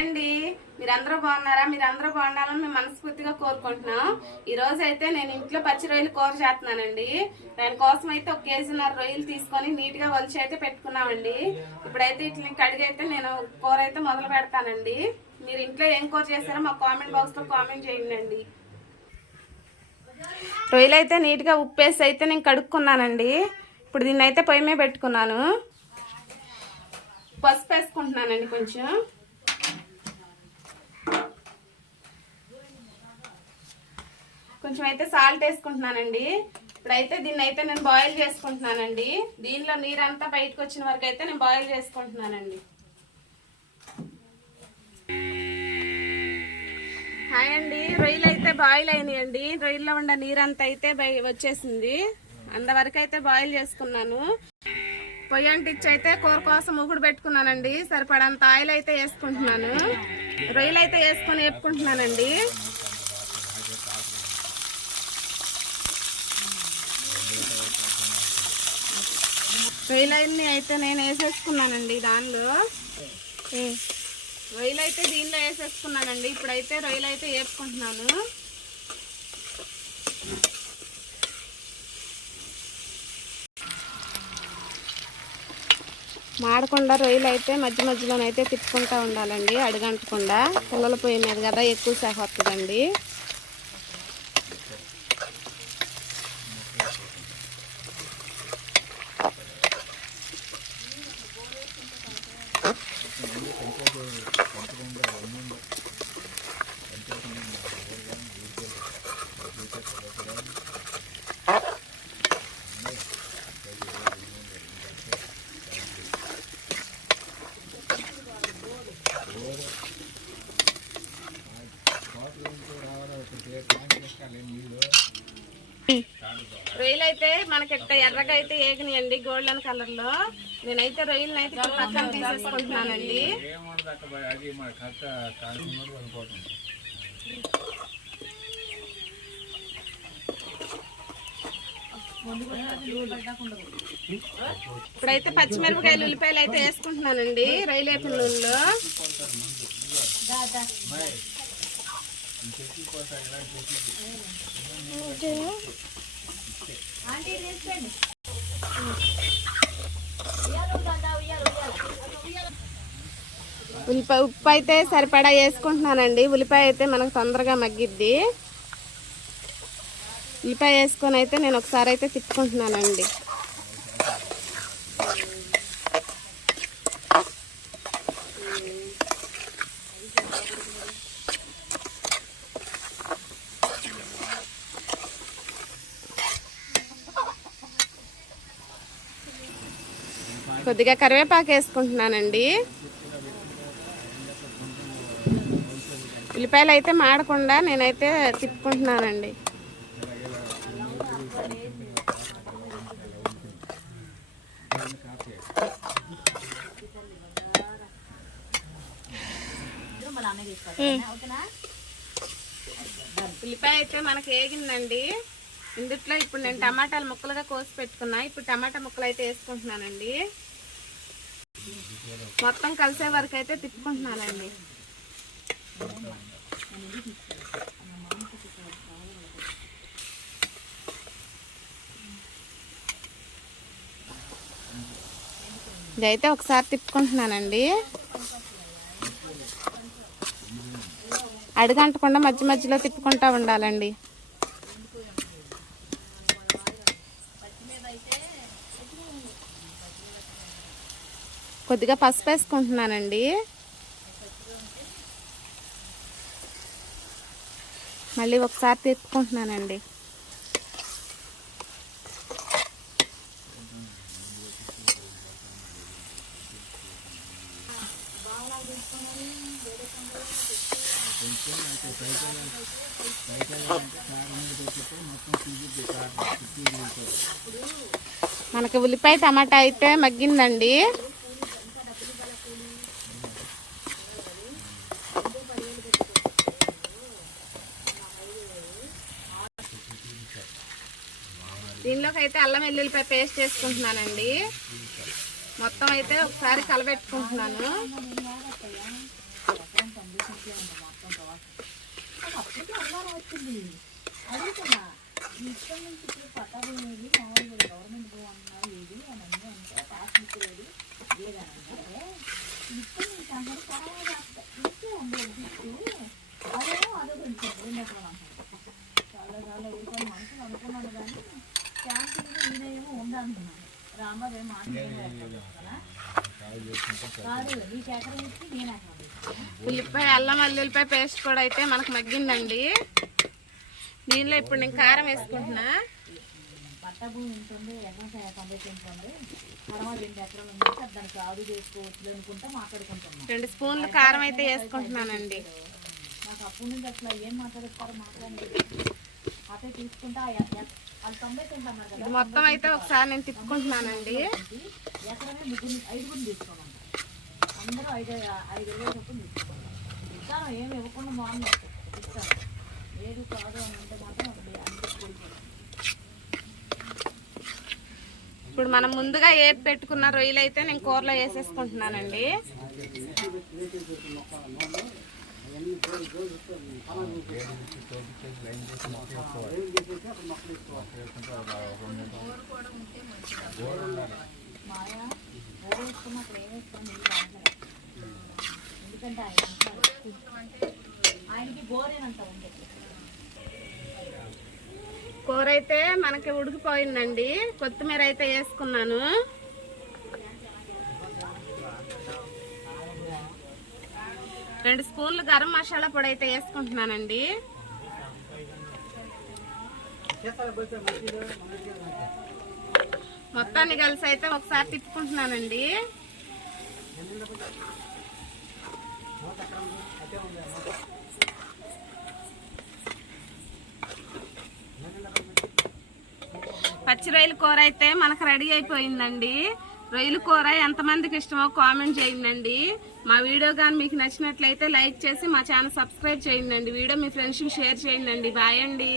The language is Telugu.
అండి, మీరందరూ బాగున్నారా? మీరందరూ బాగుండాలని మేము మనస్ఫూర్తిగా కోరుకుంటున్నాం. ఈ రోజు అయితే నేను ఇంట్లో పచ్చి రొయ్యలు కూర చేస్తున్నానండి. దానికోసం అయితే 1 కేజీన్నర రొయ్యలు తీసుకొని నీట్ గా ఒలిచి అయితే పెట్టుకున్నామండి. ఇప్పుడైతే ఇట్లా కడిగి అయితే నేను కూర అయితే మొదలు పెడతానండి. మీరు ఇంట్లో ఏం కూర చేశారో మా కామెంట్ బాక్స్ లో కామెంట్ చేయండి. రొయ్యలు అయితే నీట్ గా ఉప్పేసి అయితే నేను కడుక్కున్నానండి. ఇప్పుడు దీన్ని అయితే పొయ్యి మీద పెట్టుకున్నాను. పసుపు వేసుకుంటున్నానండి, కొంచెం అయితే సాల్ట్ వేసుకుంటున్నానండి. ఇప్పుడైతే దీన్ని అయితే నేను బాయిల్ చేసుకుంటున్నానండి. దీనిలో నీరంతా బయటకు వచ్చిన వరకు అయితే నేను బాయిల్ చేసుకుంటున్నానండి. హాయ్ అండి, రొయ్యలు అయితే బాయిల్ అయినాయండి. రొయ్యల్లో ఉన్న నీరంతా అయితే వచ్చేసింది. అంతవరకు అయితే బాయిల్ చేసుకున్నాను. పొయ్యి అంటించి అయితే కూర కోసం ముగ్గుడు పెట్టుకున్నానండి. సరిపడంత ఆయిల్ అయితే వేసుకుంటున్నాను. రొయ్యలు అయితే వేసుకొని వేపుకుంటున్నానండి. రొయ్యలన్నీ అయితే నేను వేసేసుకున్నానండి. దానిలో రొయ్యలు అయితే దీనిలో వేసేసుకున్నానండి. ఇప్పుడైతే రొయ్యలు అయితే వేపుకుంటున్నాను. మాడకుండా రొయ్యలు అయితే మధ్య మధ్యలోనైతే తిప్పుకుంటూ ఉండాలండి, అడుగంటకుండా. పుల్లల పొయ్యి మీద కదా ఎక్కువ సేపు వస్తుందండి. రొయ్యలు అయితే మనకి ఎర్రగా అయితే ఏగినాయండి, గోల్డెన్ కలర్ లో. నేనైతే రొయ్యలను అయితే పక్కన తీసేసుకుంటున్నానండి. ఇప్పుడైతే పచ్చిమిరపకాయలు, ఉల్లిపాయలు అయితే వేసుకుంటున్నానండి రొయ్యలు వేపిన నూనెలో. ఉప్పు అయితే సరిపడా వేసుకుంటున్నానండి. ఉల్లిపాయ అయితే మనకు తొందరగా మగ్గిద్ది. ఉల్లిపాయ వేసుకొని అయితే నేను ఒకసారి అయితే తిప్పుకుంటున్నానండి. కొద్దిగా కరివేపాకు వేసుకుంటున్నానండి. ఉల్లిపాయలు అయితే మాడకుండా నేనైతే తిప్పుకుంటున్నానండి. ఉల్లిపాయ అయితే మనకి వేగిందండి. ఇందుట్లో ఇప్పుడు నేను టమాటాలు ముక్కలుగా కోసి పెట్టుకున్నా. ఇప్పుడు టమాటా ముక్కలు అయితే వేసుకుంటున్నానండి. మొత్తం కలిసే వరకు అయితే తిప్పుకుంటున్నానండి. ఇదైతే ఒకసారి తిప్పుకుంటున్నానండి. అడుగంటకుండా మధ్య మధ్యలో తిప్పుకుంటూ ఉండాలండి. కొద్దిగా పసుపు వేసుకుంటున్నానండి. మళ్ళీ ఒకసారి తిప్పుకుంటున్నానండి. మనకి ఉల్లిపాయ టమాటా అయితే మగ్గిందండి. దీనిలోకి అయితే అల్లం వెల్లుల్లిపాయ పేస్ట్ వేసుకుంటున్నానండి. మొత్తం అయితే ఒకసారి కలబెట్టుకుంటున్నాను. వచ్చింది అడుగుతున్నా ఇక్కడ నుంచి ఇప్పుడు పట్టాలు ఏది మామూలుగా గవర్నమెంట్ అన్నారు ఏది అని అన్నీ అంటే పాస్బుక్ ఏది లేదనంటే ఇక్కడ నుంచి అందరూ పర్వాలేదు ఇస్తే ఉండేది అదేమో అదే కొంచెం రెండెక్కడ చాలా చాలా ఊరికొని మనుషులు అనుకున్నాను కానీ క్యాంటీన్లో ఈయనేమో ఉందంటున్నాను రాంబాబు ఏం మాట్లాడుతున్నాను కాదు నీకు ఎకరం ఇచ్చి నేను ఎకరం ఉల్లిపాయ అల్లం వెల్లుల్లిపాయ పేస్ట్ కూడా అయితే మనకు మగ్గిందండి. దీనిలో ఇప్పుడు నేను కారం వేసుకుంటున్నా. పట్ట భూమి ఉంటుంది ఎకరం 90 సెంట్లు ఉంది తర్వాత 2 ఎకరాలు ఉంది దానికి ఆడు చేసుకోవచ్చు అనుకుంటా మాట్లాడుకుంటున్నాను. 2 స్పూన్లు కారం అయితే వేసుకుంటున్నానండి. నాకు అప్పటి నుంచి అసలు ఏం మాట్లాడతారో మాట్లాడండి అదే తీసుకుంటా అది 90 సెంట్లు అన్నారు కదా మొత్తం అయితే ఒకసారి నేను తిప్పుకుంటున్నానండి. ఎకరమే 5 తీసుకోమంటారు అందరూ 5,000 చొప్పున తీసుకోండి. ఇస్తాను ఏమి ఇవ్వకుండా బాగుంది ఇస్తాను లేదు కాదు అని అంటే మాత్రం ఇప్పుడు మనం ముందుగా ఏపి పెట్టుకున్న రొయ్యలు అయితే నేను కూరలో వేసేసుకుంటున్నానండి. మాయా బోర్ వేసుకున్నప్పుడు ఏం వేసుకోండి ఎందుకంటే ఆయనకి బోరేనంత ఉంది. కూర అయితే మనకి ఉడికిపోయిందండి. కొత్తిమీర అయితే వేసుకున్నాను. రెండు స్పూన్లు గరం మసాలా పొడి అయితే వేసుకుంటున్నానండి. మొత్తాన్ని కలిసి అయితే ఒకసారి తిప్పుకుంటున్నానండి. పచ్చి రొయ్యల కూర అయితే మనకు రెడీ అయిపోయిందండి. రొయ్యల కూర ఎంతమందికి ఇష్టమో కామెంట్ చేయండి. మా వీడియో కానీ మీకు నచ్చినట్లయితే లైక్ చేసి మా ఛానల్ సబ్స్క్రైబ్ చేయండి. వీడియో మీ ఫ్రెండ్స్కి షేర్ చేయండి. బాయ్ అండి.